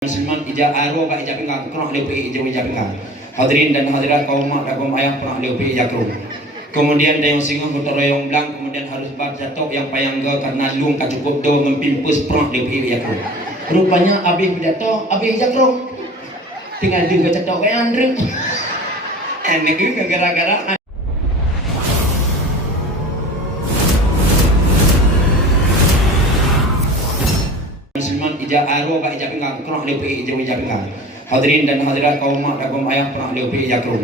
Musliman ijab arwah ba ijab enggak kena lepi ijab enggak. Hadirin dan hadirat kaum mak dan kaum ayah pernah lepi ijab kru. Kemudian dayung singa bertoroyong belang, kemudian harus bar jatuh yang payangga karena lung ka cukup do mempimpus pernah lepi ijab kru. Rupanya abih pidato, abih ijab kru. Tinggal dia cetok wae andre. Enek gara-gara Musliman ijab arwah ba ijab enggak kena lepi ijab enggak. Hadirin dan hadirat kaum mak dan kaum ayah pernah lepi ijab kru.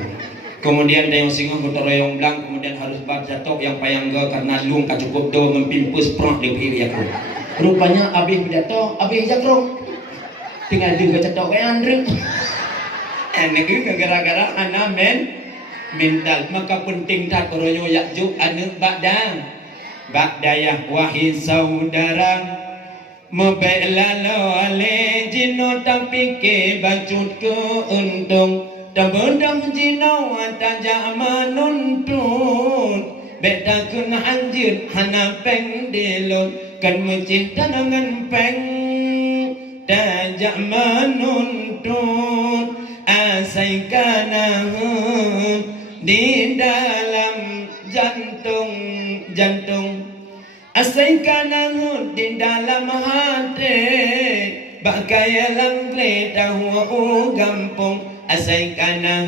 Kemudian dayung singa bertoroyong belang, kemudian harus bar jatuh yang payangga karena lung ka cukup do mempimpus pernah lepi ijab kru. Rupanya abih pidato, abih ijab kru. Tinggal dia cetok wae andre. Enek gara-gara ana mental maka penting tak royo yakjuk anu ba'dayah wahai saudara mebelalo ale jino tapi ke bacut ke untung tabendam jino ataja manuntun beta kun anjir hana peng delon kan mencinta dengan peng tajak menuntun asaikana di dalam jantung asaikana di dalam hati bagai langle tahu gampung asaikana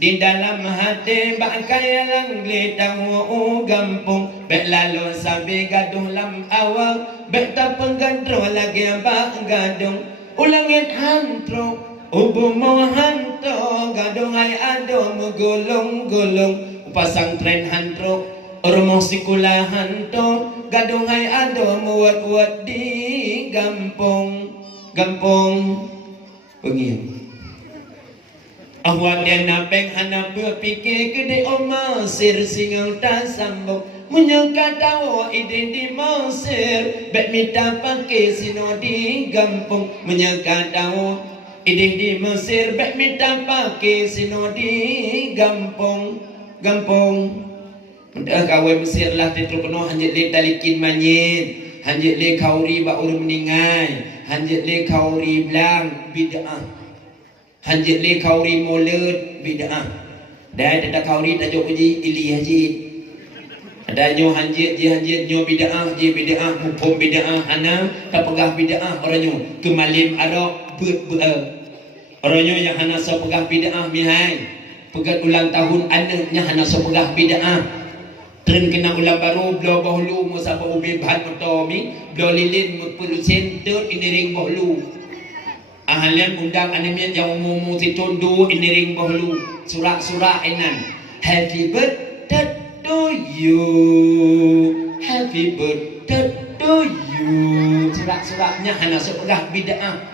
di dalam hati bagai langle tahu gampung bek lalu sabi gaduh lam awal bek tak penggadro lagi abang gadung ulangin hantruk ubu mau hantu gadung ay ado menggulung-gulung pasang tren hantu rumah sikula hantu gadung ay ado muat-muat di gampung pengiam awak dia napeng anak berpikir gede omasir singang tak sambung menyangka tahu ide di Mesir bek minta pakai sino di gampung menyangka tahu ide di Mesir bek minta pakai sino di gampung mudah kawai Mesir lah tetru penuh hanjit le talikin manyin hanjit le kauri ba urun meningai hanjit le kauri belang bid'ah hanjit le kauri maulid bid'ah dah ada kauri tajuk uji ili haji ada nyo hanjit nyo bid'ah mupum bid'ah ana tak pegah bid'ah orangnya kemalim arok orangnya yang hana so pegah bid'ah mihai pegat ulang tahun anaknya hana so pegah bid'ah tren kena ulang baru blo bohlu musapa ubi bahan motomi blo lilin mupulu sentut iniring bohlu ahalian undang animian yang umumu situndu iniring bohlu surak-surak enan happy birthday to you happy birthday to you surak-suraknya hana so pegah bid'ah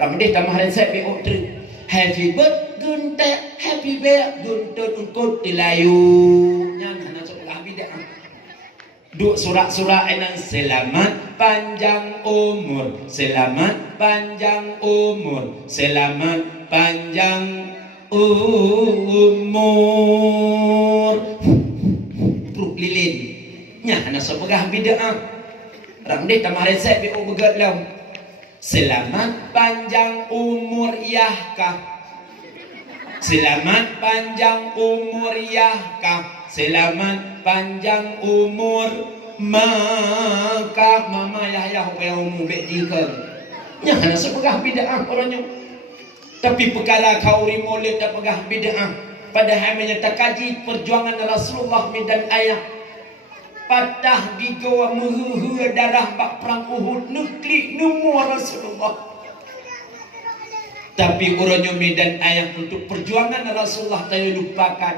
ramdeh tamahan saya be otri happy birthday gunte happy birthday gunte ungkut dilayu nya hana so pegah bid'ah duk surak-surak enan selamat panjang umur selamat panjang umur selamat panjang umur pruk lilin nya hana so pegah bid'ah ramdeh tamahan saya be begat law selamat panjang umur yahkah selamat panjang umur yahkah selamat panjang umur maka mama yahya yang umur bejika nya hana sepegah bid'ah orangnya tapi perkara kauri maulid tak pegah bid'ah padahal menyata kaji perjuangan Rasulullah dan ayah patah di goa muhu darah bak perang Uhud nuklik numur Rasulullah tapi orangnya medan ayah untuk perjuangan Rasulullah tak lupakan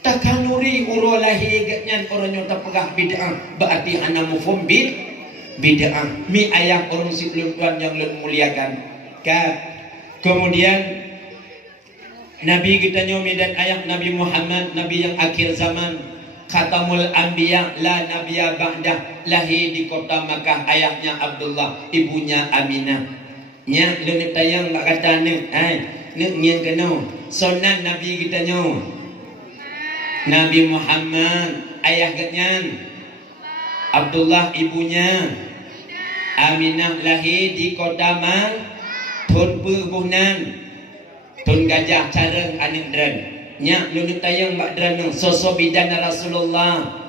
takanuri uro lahi gatnya orangnya tak pegah bid'ah berarti ana mufhum bid'ah mi ayah orang si belum tuan yang lebih muliakan kan kemudian Nabi kita nyomi dan ayah Nabi Muhammad Nabi yang akhir zaman Khatamul Anbiya la Nabiya ba'dah lahir di kota Makkah ayahnya Abdullah ibunya Aminah nya leungeut tayang bak kata neuk neuk nyieun keno sunan Nabi kita nyo Nabi Muhammad ayah gatnyan Abdullah ibunya Aminah lahir di kota Tun perbunan tun gajah careng anak dran nya lu tayang bak dran sosok bidan Rasulullah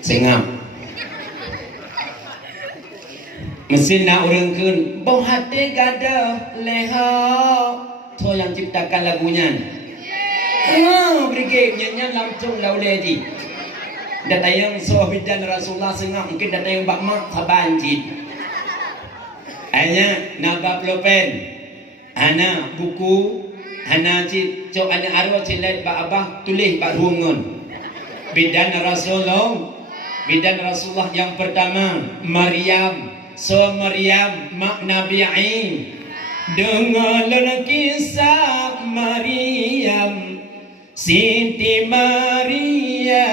sengam mesin nak urangkeun bong hati gada leha to yang ciptakan lagunya brigade nyanyi langsung lauledi datayang so bidan Rasulullah sengam mungkin datayang bak mak sabanjit hanya nabab lopen ana buku ana cik cok ana arwah cilet bak abah tulis bak ruangan bidan Rasulullah yang pertama Maryam so Maryam mak Nabi dengarlah kisah Maryam Siti Maryam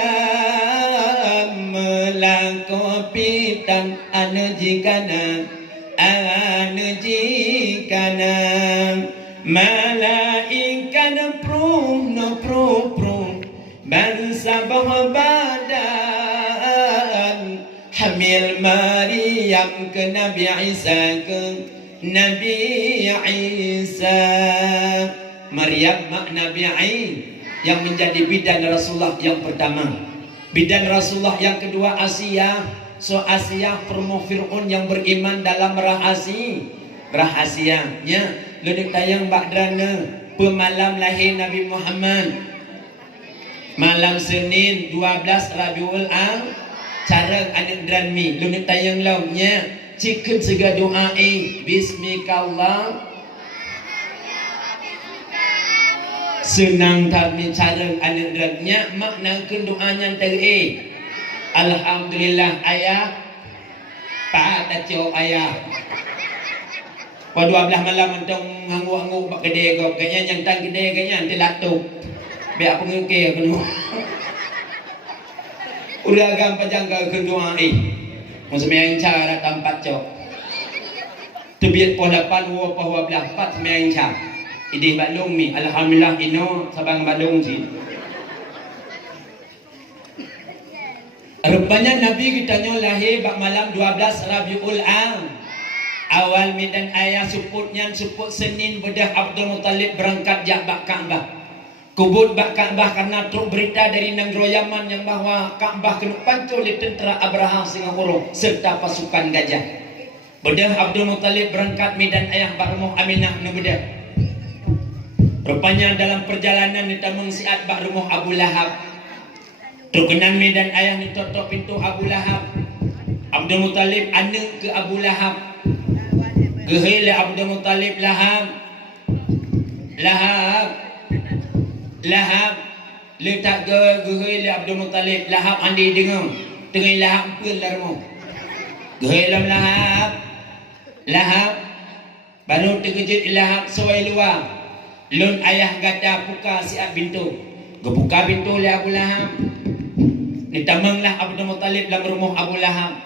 melakopitan anu jikana malaikat prung bangsa badan hamil Maryam ke Nabi Isa Maryam mak Nabi yang menjadi bidan Rasulullah yang pertama. Bidan Rasulullah yang kedua Asia. So Asia permo Fir'aun yang beriman dalam rahasianya ledek tayang bakdrana pemalam lahir Nabi Muhammad malam Senin 12 Rabiul Awal cara anak dranmi ledek tayang laumnya cikun sega doa bismikallah senang kami cara anak drannya makna doanya tadi alhamdulillah ayah tak ada cok ayah pada 12 malam mentang hangu-hangu bak gede kau kayaknya nyantang gede kayaknya nanti latuk biar apa ngeke penuh udah agam pajangga kedua maksudnya yang cara tampat cok tebiat poh 8 poh 12 4 sembilan cara ide balung mi alhamdulillah ino sabang balung sih. Rupanya Nabi kita lahir bak malam 12 Rabiul Awal medan ayah suputnya suput Senin bedah Abdul Muttalib berangkat jak bak Ka'bah. Kubut bak Ka'bah karena truk berita dari negeri Yaman yang bahwa Ka'bah kena pancul oleh tentera Abraha Singapura serta pasukan gajah. Bedah Abdul Muttalib berangkat medan ayah bak rumah Aminah nu bedah. Rupanya dalam perjalanan kita mengsiat bak rumah Abu Lahab. Terkenan medan ayah ni tutup pintu Abu Lahab. Abdul Muttalib anak ke Abu Lahab. Gehil Abdul Muttalib Lahab letak gehil Abdul Muttalib Lahab andi dengar tengah Lahab pun larmo. Gehil Lahab baru terkejut Lahab soai luar. Lun ayah gada buka siap pintu. Gebuka pintu oleh Abu Lahab. Ditamanglah Abdul Muttalib dalam rumah Abu Lahab.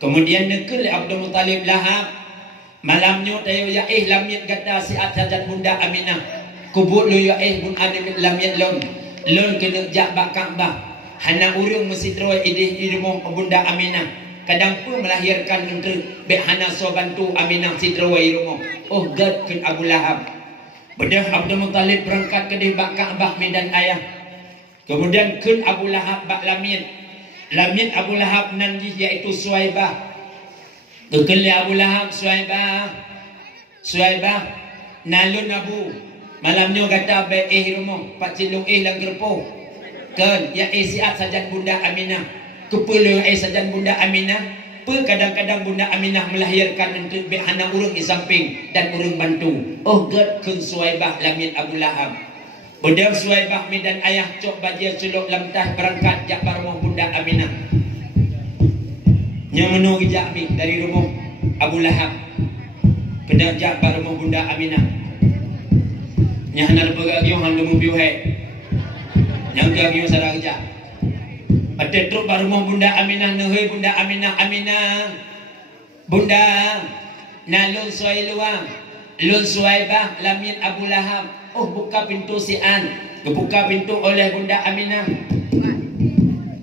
Kemudian nekul Abdul Muttalib Lahab. Malamnya tayo ya lamit gata si Sajat Bunda Aminah. Kubut lu ya bun Aminah lamit lon kena jak bak Ka'bah. Hana urung mesti terus idih di rumah Bunda Aminah. Kadang pun melahirkan menteri be hana so bantu Aminah si terus di rumah. Oh gad ken Abu Lahab. Bedah Abdul Muttalib berangkat ke di bak Ka'bah medan ayah. Kemudian kun Abu Lahab bak lamit Abu Lahab nanti iaitu Suwaibah. Kekeli Abu Lahab Suwaibah nalun Abu malamnya kata be rumah pak cilung lang gerpo kan ya siat Sajat Bunda Aminah kepuluh Sajat Bunda Aminah kadang-kadang Bunda Aminah melahirkan untuk be anak urung di samping dan urung bantu. Oh god kun Suwaibah lamit Abu Lahab. Bedah Suwaibah medan ayah cok bajia suluk lamtah berangkat jak rumah Bunda Aminah. Yang menunggu jakmi dari rumah Abu Lahab. Kena jak rumah Bunda Aminah. Yang hendak bergagio hendak membiuhe. Yang gagio sarang jak. Ada truk rumah Bunda Aminah nuhai Bunda Aminah Bunda nalun suai luang. Lun Suwaibah lamit Abu Lahab. Oh buka pintu sian. Kebuka pintu oleh Bunda Aminah.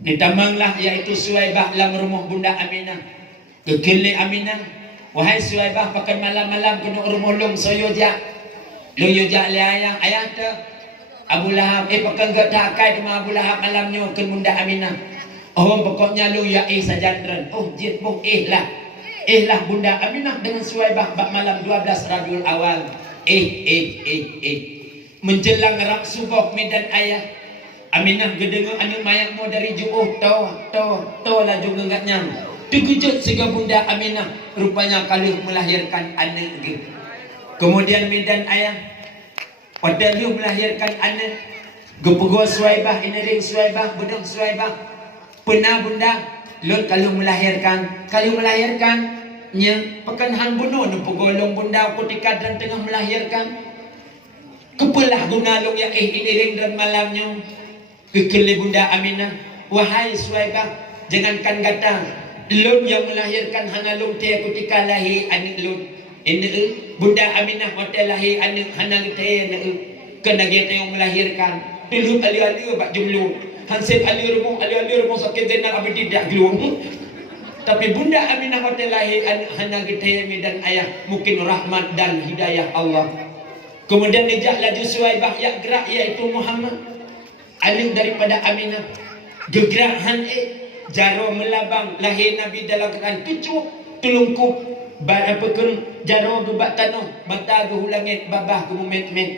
Ditamanglah iaitu Suwaibah dalam rumah Bunda Aminah. Kekili Aminah. Wahai Suhaibah, pakai malam-malam kena urmulung soyo jak. Lu yo jak le ayah tu. Abu Lahab pakai gak takai dengan Abu Lahab malamnya ke Bunda Aminah. Oh pokoknya lu ya sajandran. Oh jit boh lah. Bunda Aminah dengan Suhaibah bak malam 12 Rabiul Awal. Menjelang rak subuh medan ayah. Aminah gedengar anak mayatmu dari Ju'uh. To lah juga enggak nyam. Terkejut sehingga Bunda Aminah rupanya kalih melahirkan anak ke. Kemudian medan ayah pada dia melahirkan anak. Gepego Suhaibah ini ring Suhaibah bedeng Suhaibah. Pernah Bunda lun kalau melahirkan nya pekan hang bunuh nu pegolong Bunda ketika dan tengah melahirkan. Kepelah guna long yang ini ring dan malamnya. Kekele Bunda Aminah, wahai Suhaibah, jangankan kata lun yang melahirkan hana lun teh ketika lahir anak lun. Ini Bunda Aminah hotel lahir anak hana teh kena kita yang melahirkan. Dulu ali-ali bak jumlu. Hansip ali rumah sakit Zainal Abidin dah gelung. Tapi Bunda Aminah hotel lahir anak hana kita dan ayah mungkin rahmat dan hidayah Allah. Kemudian dijak laju Suhaibah yang gerak iaitu Muhammad. Alif daripada Aminah gegerak jaro melabang lahir Nabi dalam keadaan kecup tulungkup barapakeun jaro gebak tanah mata ke hulangit babah ke mumet-met.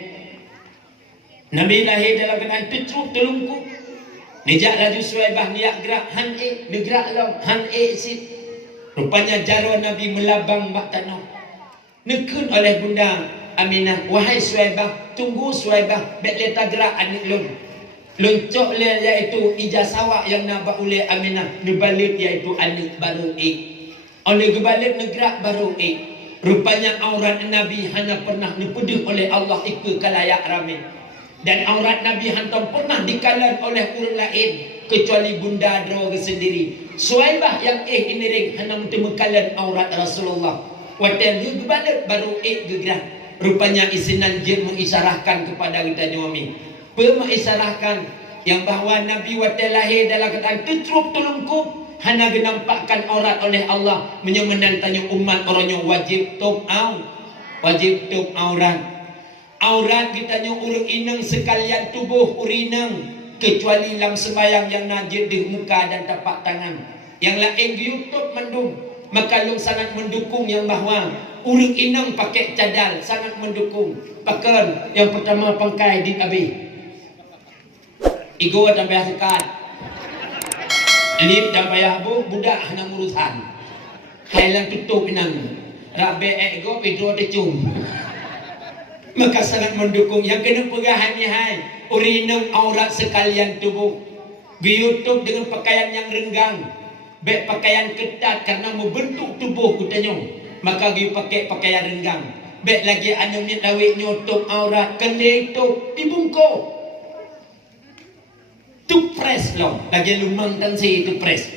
Nabi lahir dalam keadaan kecup tulungkup. Nijak laju Suhaibah niak gerak negerak long sit. Rupanya jaro Nabi melabang bak tanah. Nekun oleh Bunda Aminah, wahai Suhaibah, tunggu Suhaibah, bek leta gerak anik lun. Loncok le iaitu ijazah yang nabak oleh Aminah dibalik iaitu anak baru oleh kebalik negara baru rupanya aurat Nabi hanya pernah dipedih oleh Allah ikut kalayak ramai dan aurat Nabi hantam pernah dikalan oleh orang lain kecuali Bunda Droge sendiri. Suhaibah yang ini ring hanya mentemekalan aurat Rasulullah wadah kebalik baru gegerah. Rupanya isinan jin mengisarahkan kepada kita nyuami mengisarahkan yang bahawa Nabi waktu lahir dalam keadaan kecrup telungkup hanya dinampakkan aurat oleh Allah menyemenantanya umat orangnya wajib top aurat kitanya urang inang sekalian tubuh urinang kecuali lam sembayang yang najis di muka dan tapak tangan yang lain di YouTube mendung maka lu sangat mendukung yang bahawa urang inang pakai cadar sangat mendukung pakai yang pertama pangkai di abi Igo dan payah sekat Lip dan payah budak hanya urusan Hailan tutup inang Rabe ego itu ada cum Maka sangat mendukung. Yang kena pegahan ni hai urinam aurat sekalian tubuh di YouTube dengan pakaian yang renggang Bek pakaian ketat karena membentuk tubuh kutanya Maka dia pakai pakaian renggang Bek lagi anumnya tawik nyotok aurat Kena itu dibungkuk tu press lo lagi lumang tan si tu press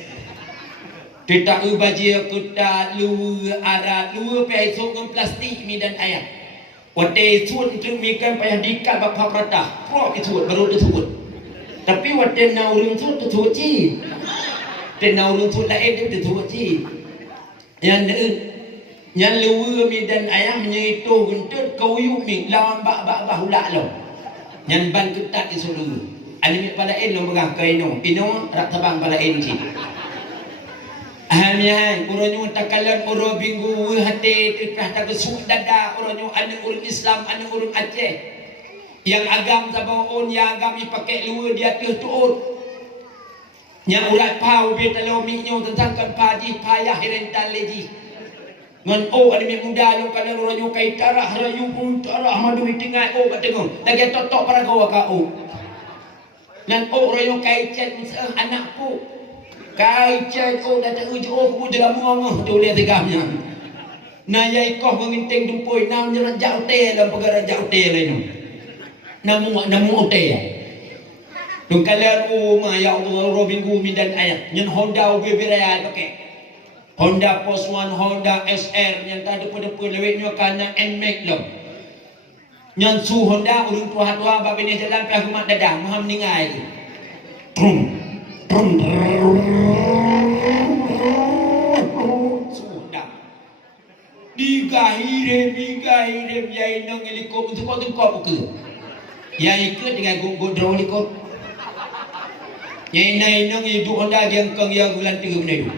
kita ubajia kita lu arat lu pe sok ngam plastik mi dan ayat wate suat itu mi kan payah dikat bapa prata pro itu baru disebut tapi wate naurung suat tu ci te naurung suat lain tu ci yang lu mi dan ayam nya itu guntet kau yu mi lawan bak hula lo yang ban ketat itu dulu Alimit pala en lo megah ke ino rak tabang pala en ci ahamian uronyo takalan uro binggu hati tikah tak kesuk dada uronyo anak urang Islam anak urang Aceh yang agam sabaon yang agam pakai luar dia tuut nya urat pau be talo minyo tentang kan paji payah rental leji ngan alimit muda lo kalau uronyo kai tarah rayu pun tarah madu tingai batengong lagi totok para gawa kau nan rayo kai chat anakku kai chat datang ujo ku jela mongong tu dia tegamnya na yai koh nginteng dumpoi nam nyerang jau te dalam perkara jau te lain namu te dong kalian ma ya Allah robinggu mindan ayat nyen Honda beberaya pakai Honda Post 1 Honda SR yang tadi pada lewek nyo kana NMAX lo Nyan su Honda urung tua-tua bab ini jalan pe aku mak dadah mohon meninggal. Trum. Su Honda. Digahire yai nang helikop untuk kau tengkau ke. Yai ikut dengan godro helikop. Yai nang hidup Honda yang kang yang bulan 3 benda itu.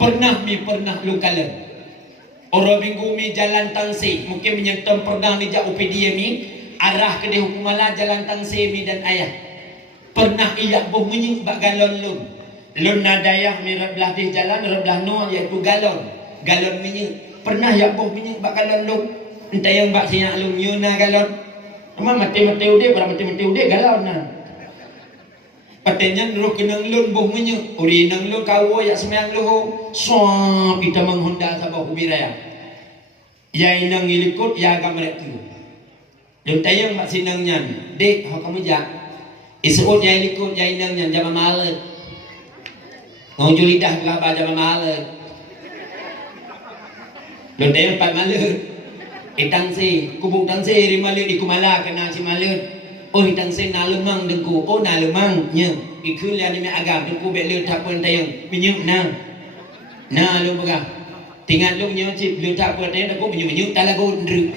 Pernah lu kala. Orang minggu mi jalan Tangsi, mungkin menyentuh pernah ni jak UPD mi arah ke dia hukumala jalan Tangsi mi dan ayah. Pernah ia boh menyuk bak galon lun. Lun nadayah mi belah di jalan belah no iaitu galon. Galon menyuk. Pernah ia boh menyuk bak galon lun. Entah yang bak siap lun nyuna galon. Memang mati-mati udah, para mati-mati udah galon nah. Patenya nurut kenang lun boh menyuk. Uri nang lun kawo yak semayang luho. Swap kita menghonda sabah kubiraya. Yai nang ilikut ya agam mereka. Yang tayang mak sinang nyan. Dek, hak kamu jak. Isut yai ilikut yai nang nyan jama malet. Ngojul lidah kelaba jama malet. Yang tayang pat malet. Itang si, kubuk tang si ri malet di kumala kena si malet. Oh hitang sen na lemang dengku. Oh na lemang nya. Ikun lian ni agam dengku bet le tak pun tayang. Menyuk na. Na lu begah. Tinggal lu nya cip le tak pun tayang dengku menyuk tak lagu ndru.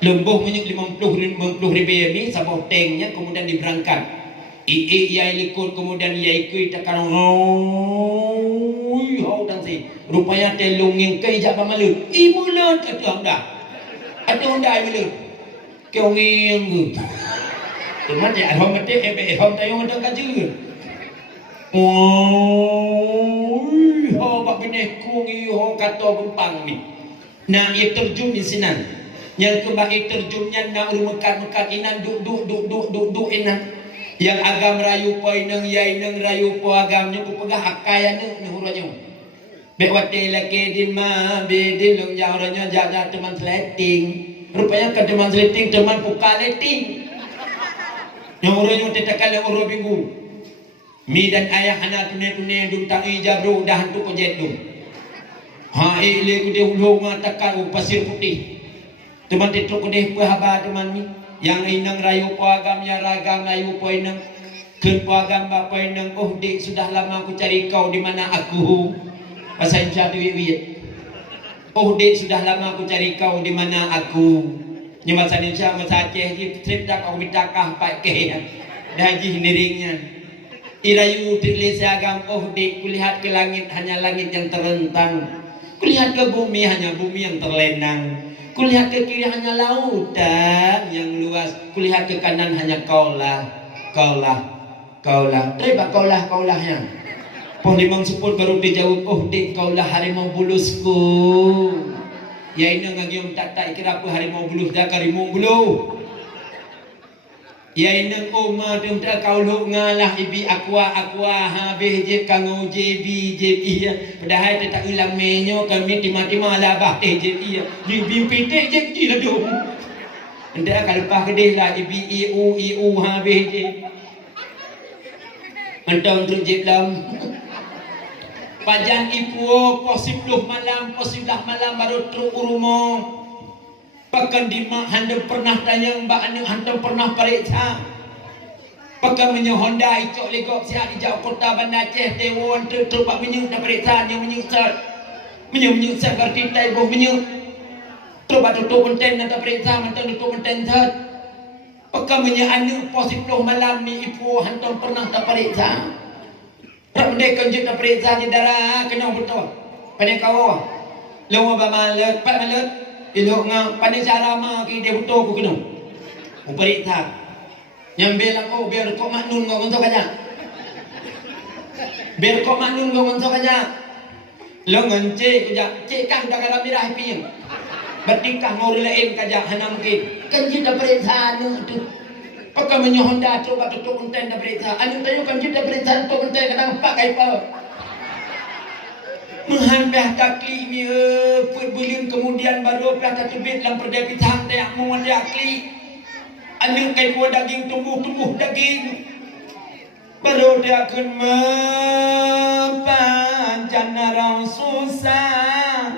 Lembuh menyuk 50 ribu ni sabah tengnya kemudian diberangkat. Ia ikut kemudian ia ikut tak karang. Oi hau tang si. Rupanya telung yang kai jak pamalu. Imulut atu Honda. Atu Honda imulut. Kau ngeng. Teman ya hom mati hom tayong ada kaju. Oi, ho bak benih kungi ho kato bempang ni. Nak ia terjun di sinan. Yang kebaik terjunnya nak mekat inan duk inan. Yang agam rayu po inang yai nang rayu po agamnya ku pegah akaya ne huranya. Bek wate laki din ma bedin long jauranya jaga teman sleting. Rupanya ke teman sleting teman puka leting. Yang orangnya tetakal orang minggu. Mi dan ayah anak tune dum tangi jabro dah hantu ko jedum. Ha ile ku de ulung takal pasir putih. Teman tetok ko de haba teman mi. Yang inang rayu po agamnya ragam rayu po inang. Ken po agam bapa inang oh dik sudah lama aku cari kau di mana aku. Pasal jadi wiwit. Oh dik sudah lama aku cari kau di mana aku. Ni masa ni sia masa Aceh ni trip dak au bitakah pakai dah ji niringnya. Irayu tulis agam oh dik kulihat ke langit hanya langit yang terentang. Kulihat ke bumi hanya bumi yang terlenang. Kulihat ke kiri hanya lautan yang luas. Kulihat ke kanan hanya kaulah. Terima kaulahnya. Poh limang sepul baru dijawab oh dik kaulah harimau bulusku. Ya ini ngagium tak kira apa harimau buluh dah harimau buluh. Ya ini oma tu dah kau lu ngalah ibi aqua habis je kango jebi ya. Padahal tak ulang menyo kami timah labah je iya. Ibi pete je gila dong. Ndak kalau pas kedih lah ibi iu habis je. Mentang tu je lam. Pajan ipu posibluh malam baru tru urumo. Pakan di mak handem pernah tanyang mbak anu handem pernah periksa. Pakan menyo Honda icok legok sihat di jauh kota Bandar Aceh tewon tu bak menyo dah periksa yang menyusat. Menyusat berarti tai boh menyo. Tu bak tutup konten nak periksa mantan tutup konten sat. Pakan menyo anu posibluh malam ni ipu handem pernah tak periksa. Ramdek kanjut na periksa di darah kena betul. Pandai kau. Lawa ba malet, pat malet. Ilok nga pandai cara ma ki dia betul ku kena. Ku periksa. Yang bilang oh biar kok maknun kau ngontok aja. Biar kok maknun kau ngontok aja. Lo ngance kejak cek kang dah kalam mirah piang. Bertingkah mau relain kajak hana mungkin. Kanjut na periksa anu tu. Pakai menyo Honda coba tutup konten dah berita. Anu tayu kan kita berita tutup konten kadang pakai apa? Menghanbah kaki ni bulan kemudian baru pihak terbit dalam perdebitan tak mau kaki. Anu kai buah daging tumbuh daging. Baru dia akan mempanjang narang susah.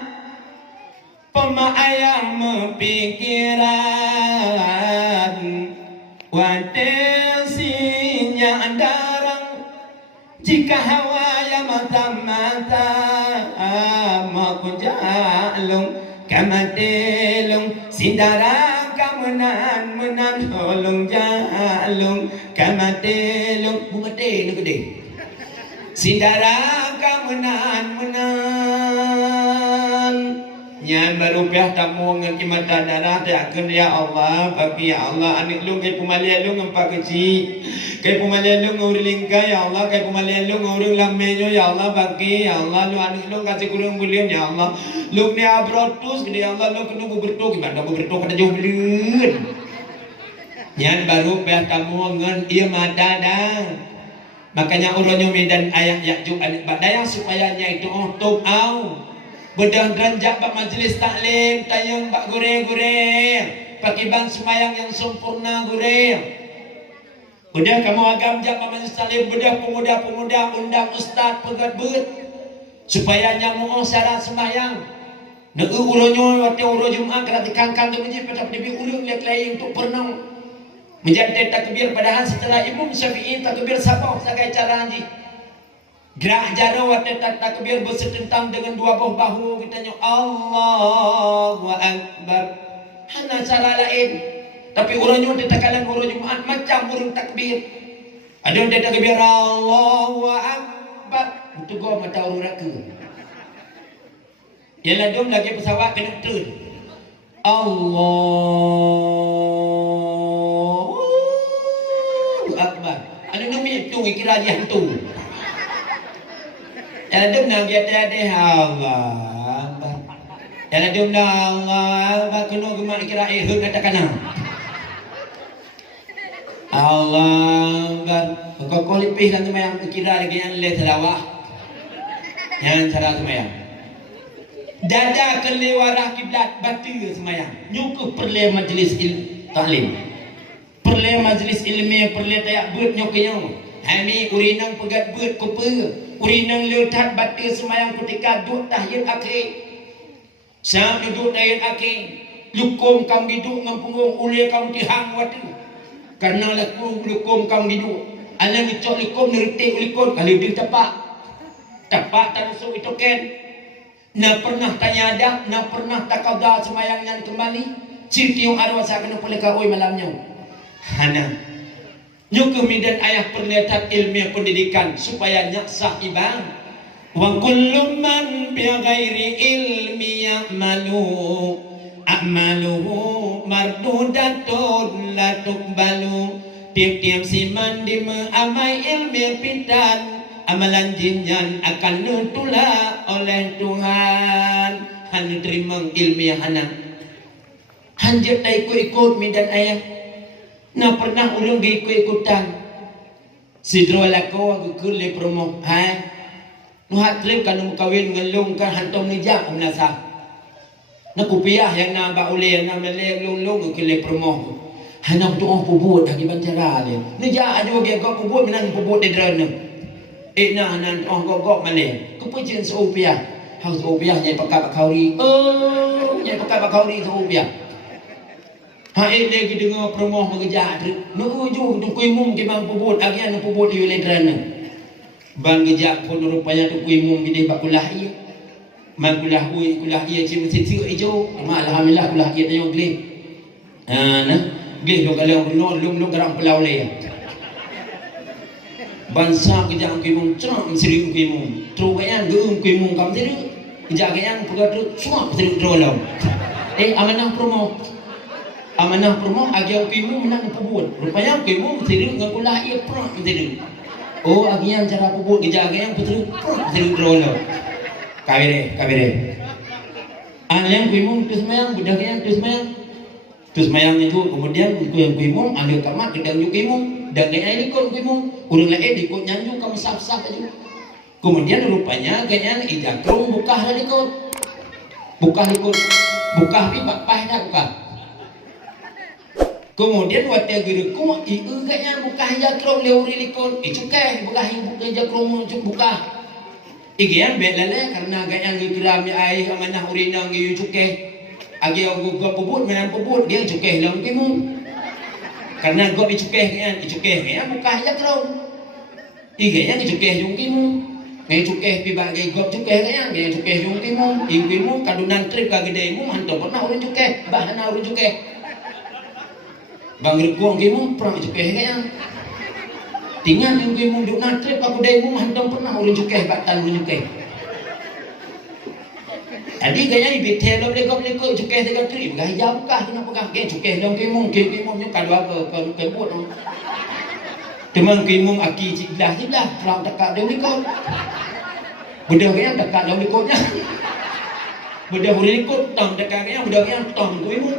Pema ayam mempikiran. Watesinya darang jika hawa yang mata-mata jalung kamatelung sindara kamenan holung jalung kamatelung bumate ni gede sindara kamenan nyan barupiah tamu ngaki mata darah takkan ya Allah bagi ya Allah anik lu kay pumalia lu ngampak kecil kay pumalia lu ngurlingka ya Allah kay pumalia lu ngurung lamenyo ya Allah bagi ya Allah lu anik lu kasih kurang bulian ya Allah lu ni abrotus gede ya Allah lu kena bertuk gimana bertuk pada jauh bulian nyan barupiah tamu ngan ia mata dah makanya uronyo medan ayah yakjuk anik badaya supaya nya itu top au bedah ranjak bak majlis taklim tayang bak gure-gure pakai ban semayang yang sempurna gure bedah kamu agam jak bak majlis taklim bedah pemuda-pemuda undang ustaz pegat bet supaya nyamu syarat semayang negu uronyo wate uro Jumat kena dikangkang ke masjid pada debi urung lihat lain untuk pernah menjadi takbir padahal setelah Imam Syafi'i takbir sabah sebagai cara haji gerak jaro waktu takbir bersetentang dengan dua buah bahu kita nyo Allahu Akbar hana cara lain tapi orangnya ditakalan orang Jumat macam orang takbir ada yang takbir Allahu Akbar itu gua mata orang raka ialah dom lagi pesawat kena turun Allahu Akbar ada nama itu kira dia hantu ada nak dia ada Allah. Ada Allah, bakno gemak kira ehud katakan. Allah, kau kolipih kan semayang kira lagi yang le selawah. Yang cara semayang. Dada kelewarah kiblat batu semayang. Nyukup perle majlis taklim. Perle majlis ilmi perle tayak but nyuknya. Hami urinang pegat but kupa urinang letat batil semayang ketika duduk tahiyat akhir saat duduk tahiyat akhir lukum kam duduk ngampunggung ulai kam tihang watu karena laku lukum kam duduk alang icok lukum nerti ulikun kali dia tapak tak rusuk itu ken nak pernah tanya ada nak pernah takada semayangnya kembali citiung arwah saya kena peleka oi malamnya hana nyukum dan ayah perlihatkan ilmiah pendidikan supaya nyaksah ibang wa kullu man bi ghairi ilmi ya'malu a'maluhu mardudatun la tuqbalu tiap-tiap siman di mengamai ilmiah pitan amalan jinjan akan nutula oleh Tuhan han terima ilmiah anak hanjat ikut midan ayah na pernah ulung ikut-ikutan sidro lako aku kule promo hai nuhat trip kan kawin ngelung kan hantom nijak menasa na kupiah yang na ba ule na mele lung kule promo hanam tu pubut lagi banjara le nijak ada ge ko pubut menang pubut de drone na nan gok male ku pujin sopiah hau sopiah nyai pakat kauri nyai pakat kauri sopiah hai lagi dengar promoh mengejar nu ujung tu kuimum ke bang pubut agian pubut di ledrana bang gejak pun rupanya tu kuimum gede bak kulah ia man kulah cim situ ijo alhamdulillah kulah ia tayong gli nah gli lo kalau lo garang pulau le bangsa gejak kuimum cerang seri kuimum tru kayan geung kuimum kam tiru gejak kayan pegatru semua tiru trolau amanah promo agian kimu menang pubut rupanya kimu tiru dengan kulah ia pro tiru oh agian cara pubut gejak yang putru pro tiru drone kabire yang kimu tu semayang budak yang tu semayang itu kemudian yang kimu ada kamat gedang ju kimu dan ini ikut kimu urang lain ikut nyanju kamu sap-sap aja kemudian rupanya kayaknya ijakrum bukah lah ikut bukah pi bakpah dah bukah. Kemudian waktu gerekum ieu kayaknya buka jakrom leuri likon cukai buka buka jakrom buka igian belale karena kayaknya geram ai amanah urina ngiu cukai agi gua pubut menang pubut dia cukai lang kimu karena gua cukai kayaknya buka jakrom igian cukai jung kimu Ngay cukeh pi bagai gop cukeh kaya ngay cukeh yung timu kadunan trip ka gede mo hanto pernah urun cukeh bahana urun cukeh bang rekuang kimu perang cukeh kaya tinggal yung kimu dunan trip ka gede mo hanto pernah urun cukeh batan urun cukeh tadi kaya ibit hello le gop le ko cukeh tiga trip gah jauh kah kena pegang ke cukeh dong kimu nyu kadua ke buat teman kimu aki ciblah perang dekat dia ni kau budak kaya dekat dalam ikutnya budak boleh ikut tang dekat kaya budak kaya tang tu imu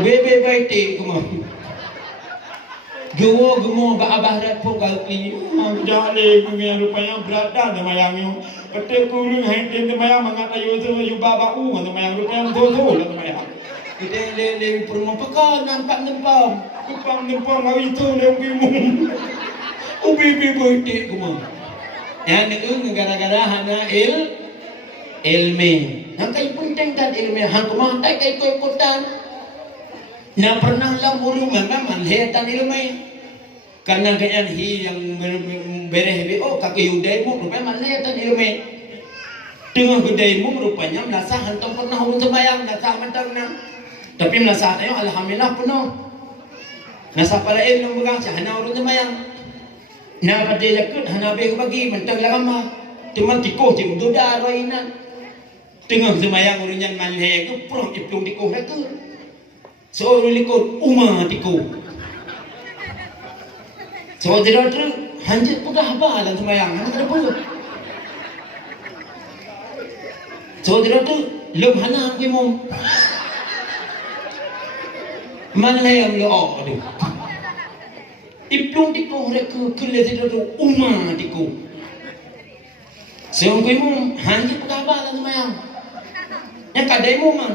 bebe baik te kemah gewo ba abah rat pun kau ni budak le kemia rupanya berada nama yang you kata kurung hentin nama yang mangat ayu tu you baba nama yang rupanya tu nama yang kita le perumah pakar nampak kupang nempam hari tu le kimu bebe baik te kemah yang ini gara-gara hana ilmi. Yang kayu penting kan ilmi. Hang kumah tak kayu ikutan. Yang pernah lah mulu memang manlihatan ilmi. Karena kaya hi yang bereh bo kaki yudaimu rupanya manlihatan ilmi. Tengah gedaimu rupanya melasa hantam pernah urun sembayang melasa mentang na. Tapi melasa ayo alhamdulillah penuh. Melasa pada ilmu begang hana urun sembayang. Na pada yakut hana be bagi mentang lama cuma tiko cim duda roinan tengah semayang urunyan malhe ke pro iplung tiko ke so likut uma tiko so tidak ter hanjit pegah apa dalam semayang hana ada pun so tidak ter lum hana kimum malhe yang lo aduh iplung tiko mereka kele tidak tu umah tiko. Seorang kimu hanya pegawai dalam semayang. Yang kadai mu man.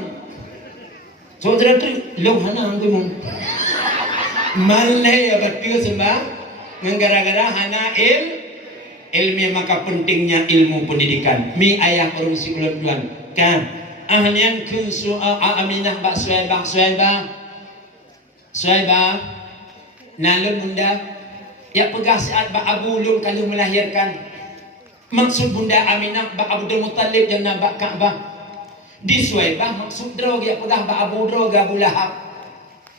Saudara tu lo hana kimu. Malai abad tiga sembah. Gara-gara hana ilmi maka pentingnya ilmu pendidikan. Mi ayah urusi ulang tuan kan. Ahlian kun Aminah bak Suhaibah. Nalun bunda ya pegah saat Bak Abu Lun kalau melahirkan maksud bunda Aminah Bak Abdul Muttalib yang nabak Kaabah di Suhaibah maksud drog ya pegah Bak Abu drog Abu Lahab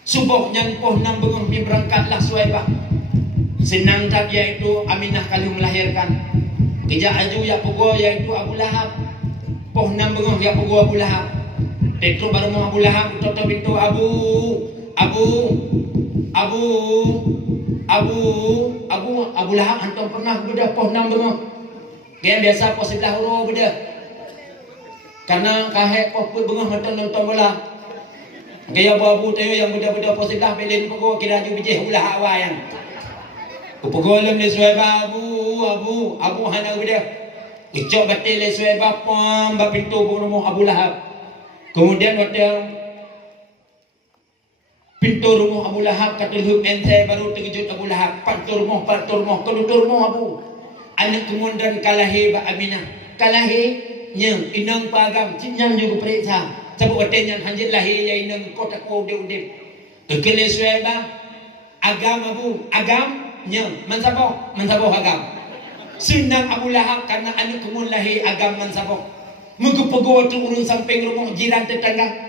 subuh nyampuh 6 bengung mi berangkatlah Suhaibah senang tak iaitu Aminah kalau melahirkan kejak aju ya pegah iaitu Abu Lahab poh 6 bengung ya pegah Abu Lahab Petro baru mau Abu Lahab tutup pintu Abu Lahab hantam pernah bedah poh 6 bengung. Dia biasa poh sebelah huruf bedah. Karena kahek poh bengung hantam nonton bola. Gaya abu tu yang bedah-bedah poh sebelah belen pego kira ju bijih ulah awayan. Pego lem le Suhaibah Abu hana bedah. Icok batil le Suhaibah pam ba pintu rumah Abu Lahab. Kemudian waktu pintu rumah Abu Lahab kata hub ente baru terkejut Abu Lahab pantur rumah kelutur rumah Abu anak kemudian kalahi ba Aminah kalahi nya inang pagam cinyang juga periksa sabuk katanya hanjit lahi ya inang kota ko de kekele Suhaibah agam Abu agam nya mansaboh agam sunang Abu Lahab karena anak kemudian lahi agam mansaboh mengepego tu urun samping rumah jiran tetangga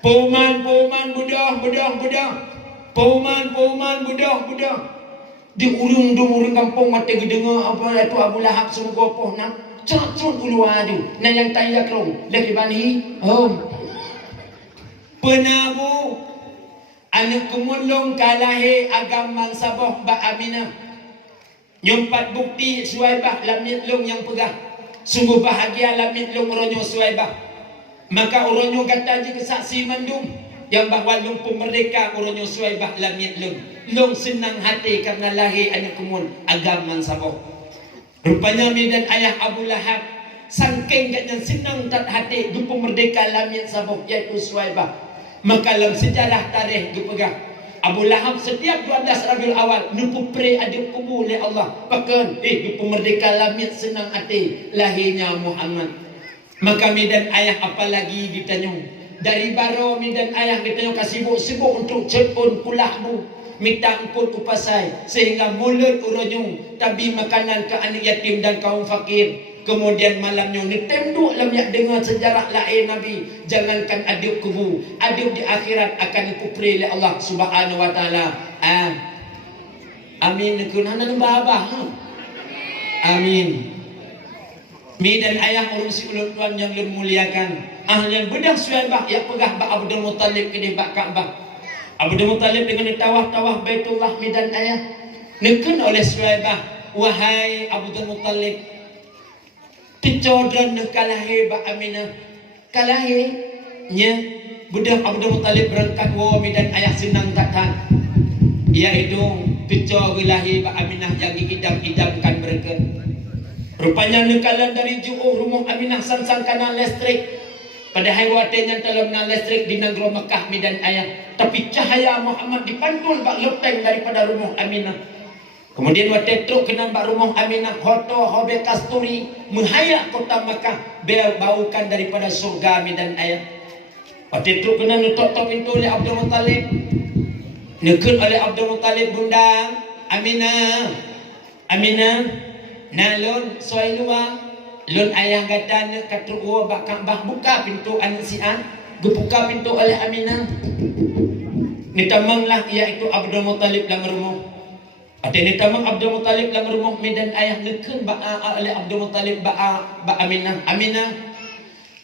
Pauman budah. Pauman budah. Di urung kampung mati gedenga apa itu Abu Lahab semua poh nak. Cerut ulu adu. Nah yang tanya krong lagi bani. Penabu anak kemulung kalahi agam mansaboh ba Aminah. Nyumpat bukti Suhaibah lamit long yang pegah. Sungguh bahagia lamit long ronyo Suhaibah. Maka uronyo kata je kesaksi mandum yang bahawa long pemerdeka uronyo Suhaibah lamit long senang hati karena lahir anak kemun agam mansaboh. Rupanya medan ayah Abu Lahab sangking katnya senang tak hati du pemerdeka lamit saboh iaitu Suhaibah. Maka dalam sejarah tarikh dipegang Abu Lahab setiap 12 Rabiul Awal nupu pre adib kubu oleh Allah bahkan du pemerdeka lamit senang hati lahirnya Muhammad. Maka medan ayah apalagi ditanya dari baro mi dan ayah kita yang kasibuk-sibuk untuk cepun kulahmu minta angkut upasai sehingga mulut urunyu tabi makanan ke anak yatim dan kaum fakir. Kemudian malamnya ni tenduk lam yak dengar sejarah lain Nabi. Jangankan aduk kubu, aduk di akhirat akan dikupri oleh Allah Subhanahu wa taala. Amin kun hanan babah. Amin. Mi dan ayah urus si ulun tuan yang dimuliakan. Yang bedah Suhaibah yang pegah ba Abdul Muttalib ke di bak Kaabah. Abdul Muttalib dengan tawaf-tawaf Baitullah mi dan ayah. Nekun oleh Suhaibah, wahai Abdul Muttalib, Tecodran kalahi ba Aminah. Kalahi nya budak Abdul Muttalib berangkat wa dan ayah senang takkan. Iaitu tecoglahi ba Aminah yang diidam-idamkan mereka. Rupanya nekalan dari Ju'uh rumah Aminah sang kanal listrik. Padahal watenya dalam kanal listrik di negeri Mekah mi dan ayah. Tapi cahaya Muhammad dipantul bak lepeng daripada rumah Aminah. Kemudian waktu truk kena bak rumah Aminah hoto hobe kasturi menghayak kota Makkah baukan daripada surga mi dan ayah. Waktu truk kena nutup pintu oleh Abdul Muttalib. Nekun oleh Abdul Muttalib bunda Aminah. Aminah nalun soai luar. Lun ayah gatan katruk wa bak Kaabah buka pintu anak sian. Gebuka pintu oleh Aminah. Nitamanglah iaitu Abdul Muttalib dalam rumah. Ini tamang Abdul Muttalib dalam rumah mi dan ayah nekun ba'a oleh Abdul Muttalib ba'a Aminah. Aminah,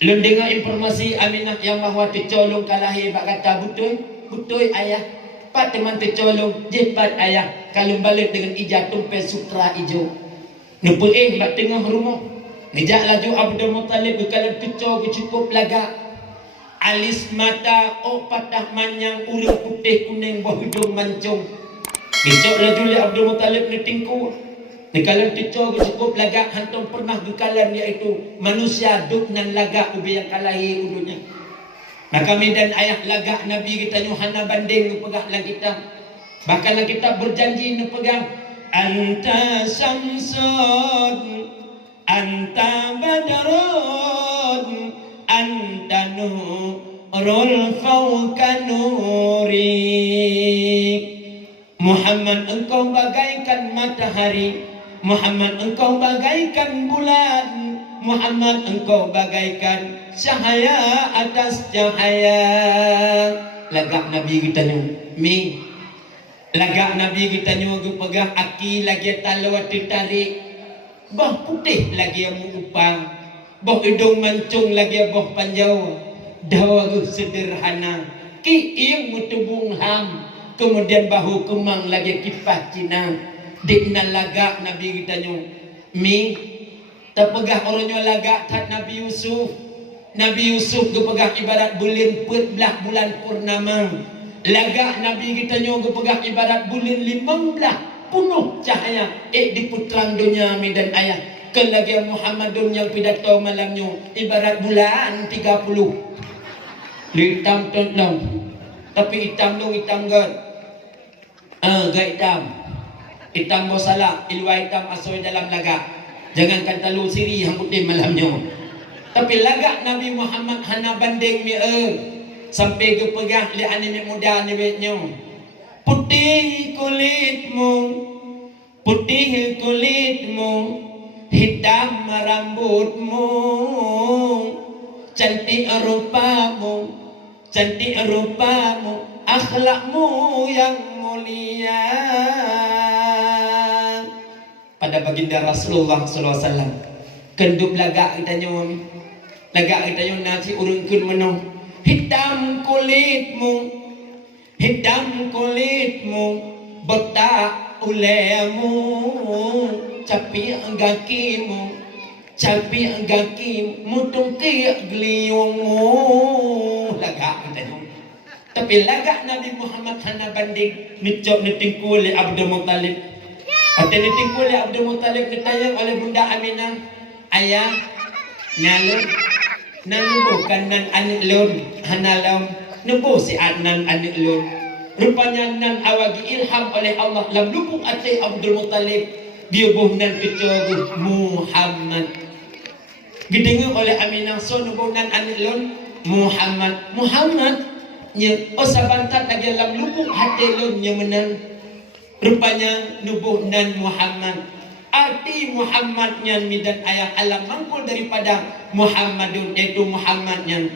lun dengar informasi Aminah yang bahawa tercolong kalahi bak kata betul ayah. Pat teman tercolong, jepat ayah. Kalau balik dengan ijah tumpai sutra hijau. Nupuing bak tengah rumah. Nijak laju Abdul Muttalib kalau tercolong cukup lagak. Alis mata patah manyang urang putih kuning buah hidung mancung. Besok laju le Abdul Muttalib ni tingku. Ni kalau ticok cukup lagak hantum pernah gekalan iaitu manusia duk nan lagak ubi yang kalahi udunya. Maka mi dan ayah lagak Nabi kita nyuhana banding pegah lang kita. Bahkan lang kita berjanji ni pegang anta samsun anta badrun anta nurul fawqa nuri. Muhammad engkau bagaikan matahari, Muhammad engkau bagaikan bulan, Muhammad engkau bagaikan cahaya atas cahaya. Lagak Nabi kita nyu mi lagak Nabi kita nyu pegang aki lagi talawat ditarik bah putih lagi yang upang bah hidung mancung lagi bah panjau dawa sederhana ki ing mutubung ham. Kemudian bahu kemang lagi kipas Cina. Dikna lagak Nabi kita nyu mi terpegah orangnya lagak tat Nabi Yusuf. Nabi Yusuf gepegah ibarat bulan 14 bulan purnama. Lagak Nabi kita nyu gepegah ibarat bulan 15 penuh cahaya. Di putrang dunia mi dan ayah. Kelagi Muhammadun yang pidato malamnya ibarat bulan 30. Hitam tentang. Tapi hitam dong hitam god. Gak hitam bosalah ilwa hitam asoi dalam lagak. Jangankan talu siri yang putih malamnya. Tapi lagak Nabi Muhammad hana banding mi sampai ke pegah li anime muda ni betnya. Putih kulitmu, hitam rambutmu, cantik rupamu, akhlakmu yang mulia. Pada baginda Rasulullah SAW kenduk lagak kita nyon nasi urungkeun menung hitam kulitmu botak ulemu capi gakimu tungki gliyungmu. Lagak kita nyon. Tapi lagak Nabi Muhammad hana banding nicok nitingku oleh Abdul Muttalib. Atau nitingku oleh Abdul Muttalib ditayang oleh Bunda Aminah. Ayah nalubuh nan anik lun hana lam nubuh si anan anik lun. Rupanya nan awagi ilham oleh Allah lam lubuk ati Abdul Muttalib biubuh nan kecog Muhammad. Gidengung oleh Aminah so nubuh nan anik lun Muhammad nya sabantat lagi dalam lubuk hati nya menang. Rupanya nubuh nan Muhammad. Arti Muhammadnya midan ayat alam mangkul daripada Muhammadun, itu Muhammadnya.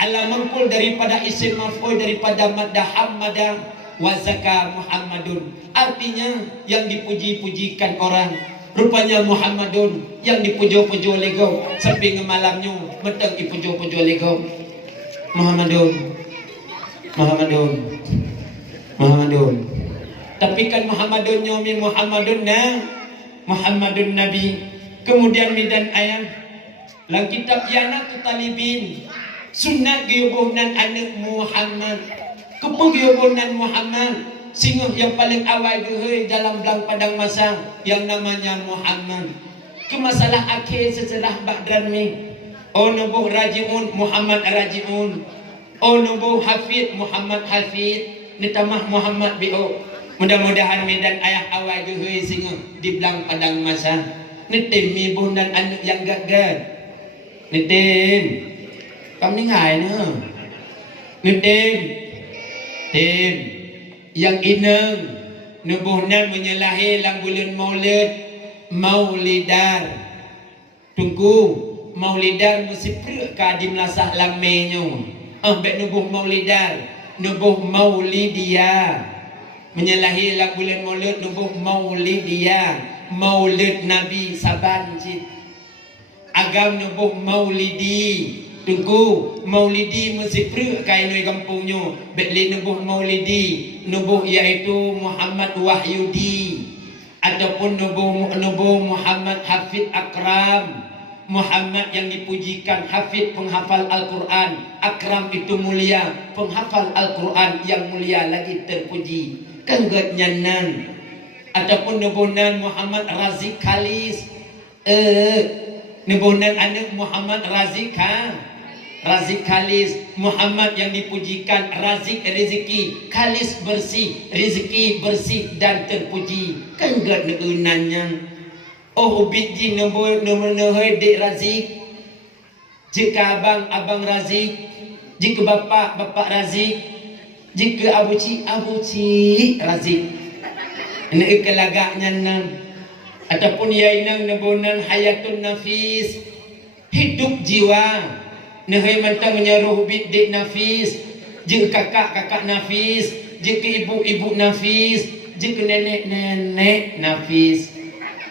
Alam mangkul daripada isim maf'ul daripada maddah hamada wa zaka Muhammadun. Artinya yang dipuji-pujikan orang. Rupanya Muhammadun yang dipujo-pujo lego sampai ngemalamnya meteng dipujo-pujo lego. Muhammadun. Tapi kan Muhammadun nyomi Muhammadun Nabi. Kemudian midan ayat lang kitab yana ketalibin sunat giyubuhnan anak Muhammad. Kepung giyubuhnan Muhammad singguh yang paling awal duhai dalam belang padang masa yang namanya Muhammad. Ke masalah akhir setelah Ba'dran mi. Oh nubuh rajiun Muhammad rajiun. Oh nubuh hafid Muhammad hafid. Nitamah Muhammad bi'u. Mudah-mudahan medan ayah awal duhai singguh di belang padang masa. Nitim mi buhnan anak yang gagad. Nitim. Kamu ni ngai na. Nitim. Tim. Yang inang nubuhnan menyalahi lang bulan Maulidar. Tunggu Maulidar mesti perut ka di melasah lammenyo. Bek nubuh Maulidar, nubuh Maulidia. Menyalahi lang bulan Maulid nubuh Maulidia. Maulid Nabi saban cit. Agam nubuh Maulidi. Tunggu Maulidi mesti perut ka inoi kampungnya. Bek li nubuh Maulidi, nubuh iaitu Muhammad Wahyudi ataupun nubuh Muhammad Hafid Akram. Muhammad yang dipujikan, Hafid penghafal Al-Quran, Akram itu mulia, penghafal Al-Quran yang mulia lagi terpuji. Kenggetnya nan ataupun nubuhnan Muhammad Razik Khalis. Nubuhnan anak Muhammad Razik Khalis. Muhammad yang dipujikan, Razik rezeki, Khalis bersih, rezeki bersih dan terpuji. Kengget neunannya. Oh biji nombor dek Razik. Jika abang Razik, jika bapak Razik, jika abu ci Razik. Ini kelagaknya nan. Ataupun yainang nebunan hayatun nafis, hidup jiwa. Nehai mantang menyaruh bidik nafis. Jika kakak nafis, jika ibu nafis, jika nenek nafis.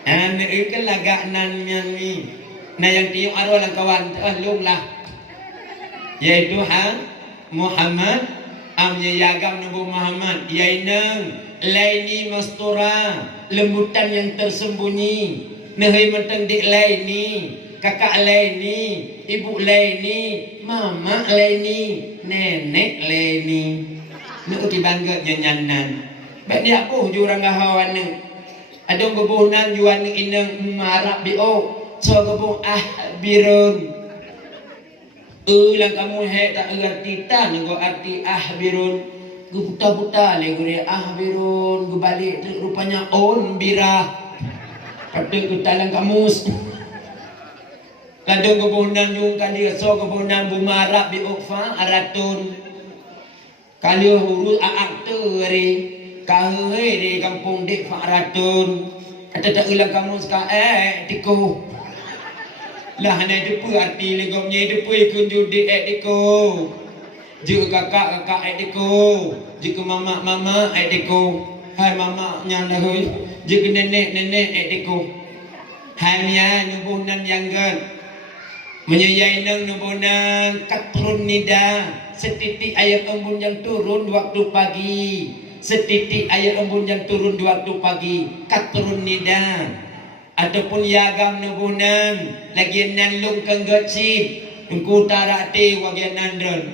Ini kelagak nannya ni. Nah yang tiup arwah lang kawan long lah. Yaitu Muhammad amnya yagam nubuh Muhammad. Yainang laini mastura, lembutan yang tersembunyi. Nehai mantang dik laini, kakak laini, ibu laini, mama laini, nenek laini. Nak bangga nyanyanan. Baik dia apa jurang gahawan ni. Adong gebuhnan juan inang marap bio. So gebuh birun. Lang kamu tak erti tan go arti birun. Gu buta le gue birun. Gu balik rupanya on birah. Kata gu talang kamus. Kadang gebuhnan yung kali so gebuhnan bumarap bio fa aratun. Kali huruf akteri. Kahai di kampung dek Faratun. Kata tak ulang kamu sekarang tiko. Lah hanya depu arti legomnya depu ikut judi tiko. Jika kakak tiko. Jika mama tiko. Hai mama nyanda hui. Jika nenek tiko. Hai mia nubuhnan yang gan. Menyayai nang nubuhnan katrun nida. Setitik ayat embun yang turun waktu pagi. Setitik air embun yang turun di waktu pagi. Katrun nida. Ataupun yagam nubunan. Lagi nanlung kenggetsi. Engkau tarakti wagian nandron.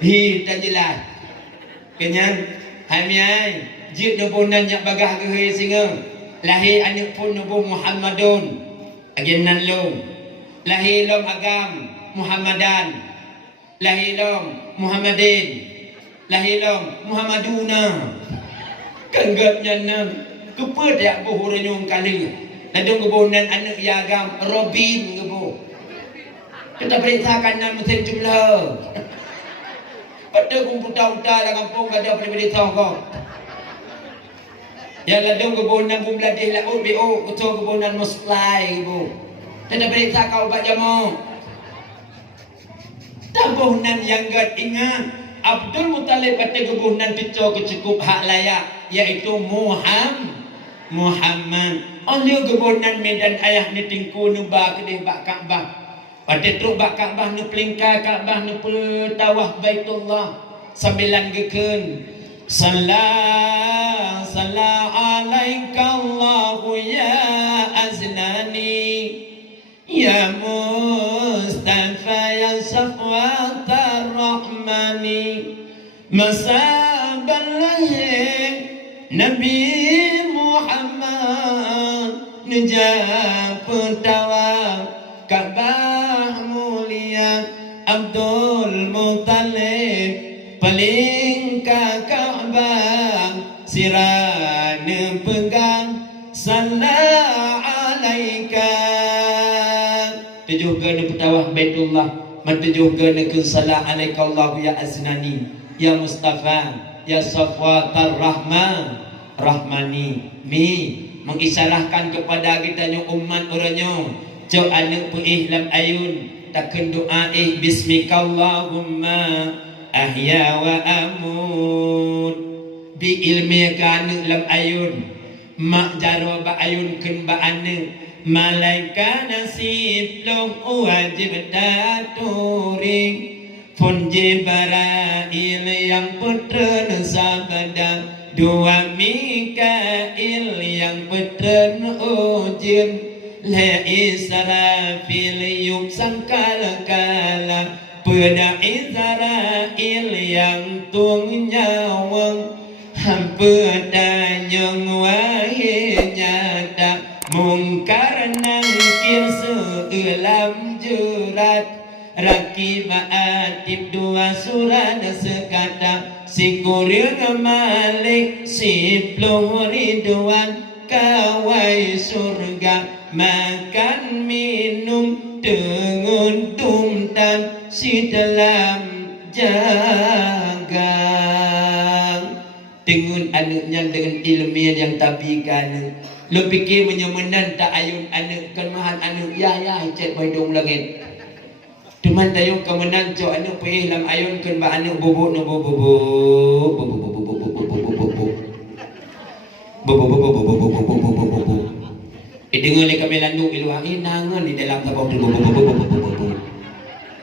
Hi tak jelas. Kenyan. Hamiai. Jid nubunan yang bagah kehi singa. Lahir anak pun nubuh Muhammadun. Agian nanlung. Lahir lom agam Muhammadan. Lahir lom Muhammadin. Lahilom Muhammaduna. Kenggapnya nam kepet yak boh renyong kali. Nadong kebonan anak yagam Robin kebo. Kita periksa kanan mesin jumlah. Pada kumputa-kumputa lah kampung kada pada berita kau. Yang ladung kebunan pun beladih lah BO ketua kebunan musplai ibu. Kita periksa kau Pak Jamu. Kebunan yang gad ingat Abdul Muttalib pada kebunan ketua kecukup hak layak iaitu Muhammad. Oleh kebunan medan ayah ni tingku nubah kedih bak Kaabah. Pada truk bak Kaabah ni pelingkar Kaabah ni petawah Baitullah sambilan geken. Salam alaika Allahu ya aznani ya Mustafa ya Safwatar Rahmani masaban lahir Nabi Muhammad Nijab petawa Kaabah mulia Abdul Muttalib paling Kaabah sirana pegang salam alaika tujuh gana petawah Baitullah matujuh gana ke salam alaika Allah ya aznani ya Mustafa ya Safwatar Rahmani mengisarahkan kepada kita nyo umat orangnya cok anak puih lam ayun takkan doa bismikallahumma ahya wa amut bi ilmi kan lam ayun mak jaro ba ayun ken ba ane malaika nasib lo wajib daturing fun jibrail yang putra sabada dua Mikail yang putra ujin la Israfil yuk sangkala kala pada Israel yang tung nyawang hampa danyang wahai nyata mungkar nangkir seelam jurat rakib atib dua surat sekata sikurir malik sipluh ridwan kawai surga makan minum dengan tumtan si dalam jagang dengan anaknya dengan ilmiah yang tabikan lu fikir menyemenan tak ayun anak kemahan anak ya cek baidong langit teman dayung kemenan cok anak perih lam ayun kan ba anak bubuk no dengar le kami landuk iluang nangan di dalam tabau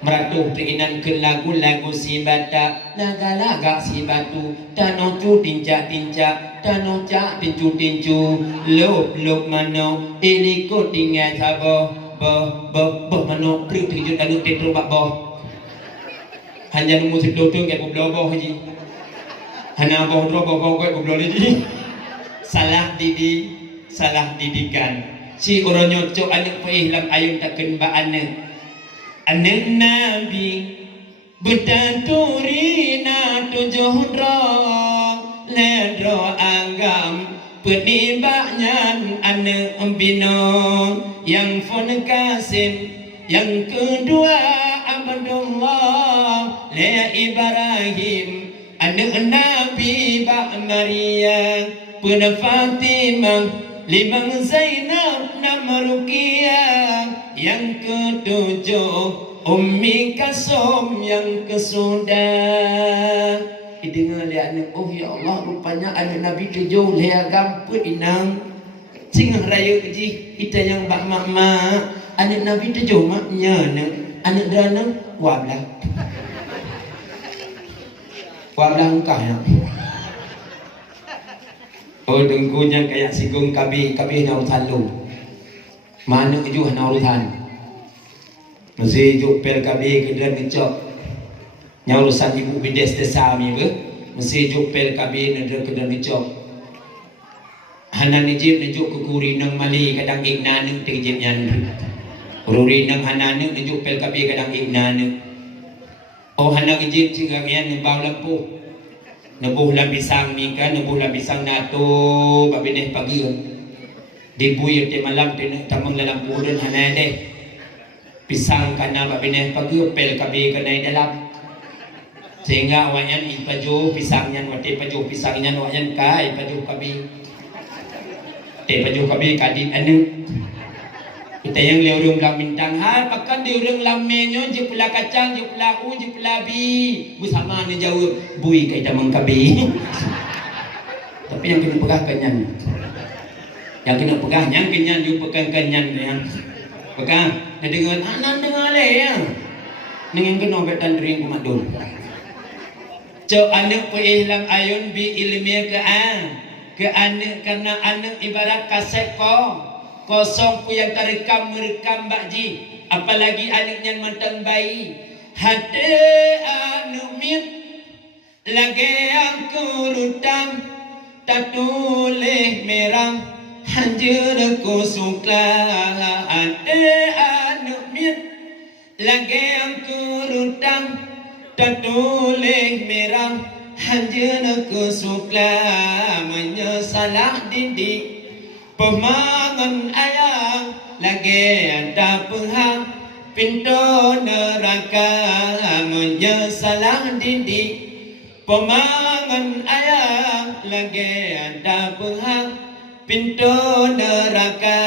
meratuh keinginan ke lagu-lagu si bata laga-laga si batu tanoh cu tinca-tinca tanoh cak tincu-tincu lop mano iliko tinggal sabo boh mano prik tujud anu tetro bak boh hanya nemu si dotung ke kublo boh haji hana boh dro boh ke kublo haji salah didikan si orang nyocok anak paih lam ayun takkan ba anak Nabi bertaturina tujuh drong ledro agam penibaknya anak binong yang fon Kasim yang kedua Abdullah le Ibrahim anak Nabi Bak Maria pada Fatimah Limang Zainab nama Ruqiyah yang ketujuh Ummi Kasum yang kesudah didengar oleh anak oh ya Allah rupanya anak Nabi tujuh leh gamput inang singah raya ji kita yang bak mak anak Nabi tujuh maknya anak dana wablah engkau ya oh dengkunya kayak sigung kabih na urusan lu mana juga na urusan mesti jupel kabih kedan ngecok nya urusan ibu bides desa mi ke mesti jupel kabih na kedan ngecok hanan ijib njuk kukuri nang mali kadang igna nang tingjib nyan ururi nang hanan nang jupel kabih kadang igna nang oh hanan ijib singa yan bau lampu nebuh labisang ni kan nebuh labisang nato babineh pagi dibuy te malam te tamang lalampu don hanay deh pisang kana babine pagupel kabi kanai dalam sehingga awayan ipaju pisangnya wate paju pisangnya awayan kai paju kabi te paju kabi kadit anu kita yang leurung lam bintang ha pakan diurung lamenyo je pula kacang je pula u je pula bi bersama ni jauh bui kai damang kabi tapi yang kena pegah kenyan yang kena pegah yang kenyan you pegang kenyan ya pegang na dengan anan dengan le ya ning kena betan ring kumadul co anak pe ihlam ayun bi ilmi ke anak karena anak ibarat kaset kosong pu yang terekam merekam bakji apalagi anaknya mantan bayi hati anak mit lagi yang kurutang tak tulih merang hanjur ku sukla hati anak mit lagi yang kurutang tak tulih merang hanjur ku sukla menyesalah didik pemangan ayam lagi ada penghang pintu neraka menyesalah didik pemangan ayam lagi ada penghang pintu neraka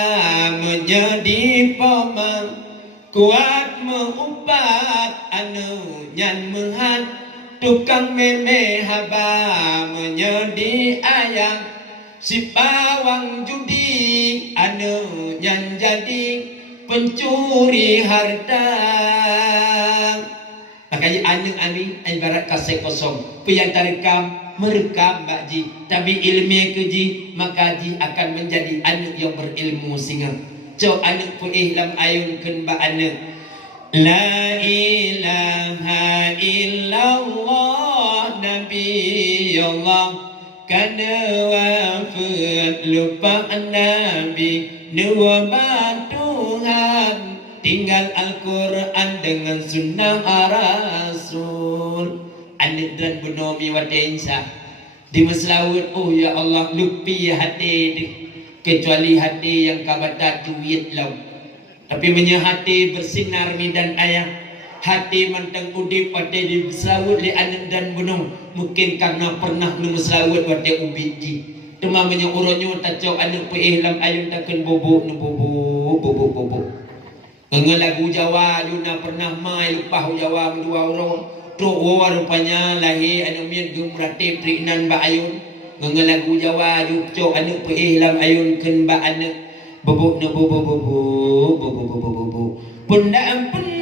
menjadi pemang kuat mengumpat anu nyan menghan tukang meme haba menjadi ayam si bawang judi anu yang jadi pencuri harta makanya anu ami ibarat kaset kosong yang terekam merekam bakji tapi ilmiah keji maka ji akan menjadi anu yang berilmu singa co anu pu ihlam ayun ken ba anu la ilaha illallah nabi Allah kana wafat lupa Nabi nuwabah Tuhan tinggal Al-Quran dengan sunnah Rasul anik dan bunomi wadensa di maslawut oh ya Allah lupi hati kecuali hati yang kabata duit lau tapi menyehati bersinar midan ayah hati mantang udip pada di selawut li anak dan gunung mungkin karena pernah nu selawut pada ubiji cuma menyoronyo tacau anak pe ihlam ayun takkan bobok nu bobok lagu Jawa duna pernah mai lupah Jawa dua orang tok rupanya lahi anu mien gemrate prinan ba ayun lagu Jawa du cok anak pe ihlam ayun ken ba anak bobok nu bobok punda ampundi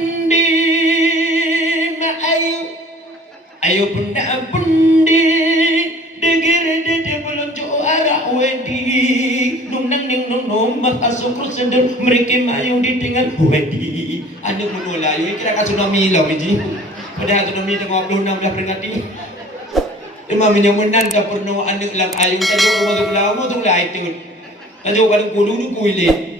ayo bunda bundi degir de belum juara wedi nung nang ning nung nom masuk sender mereka mayu ditinggal wedi anu mengolah ini kira tsunami lah biji padahal tsunami tengok 26 peringati imam menyamunan ka perno anu lang ayung tajuk rumah tu pulau tu lai tengok tajuk pada kudu nu kuile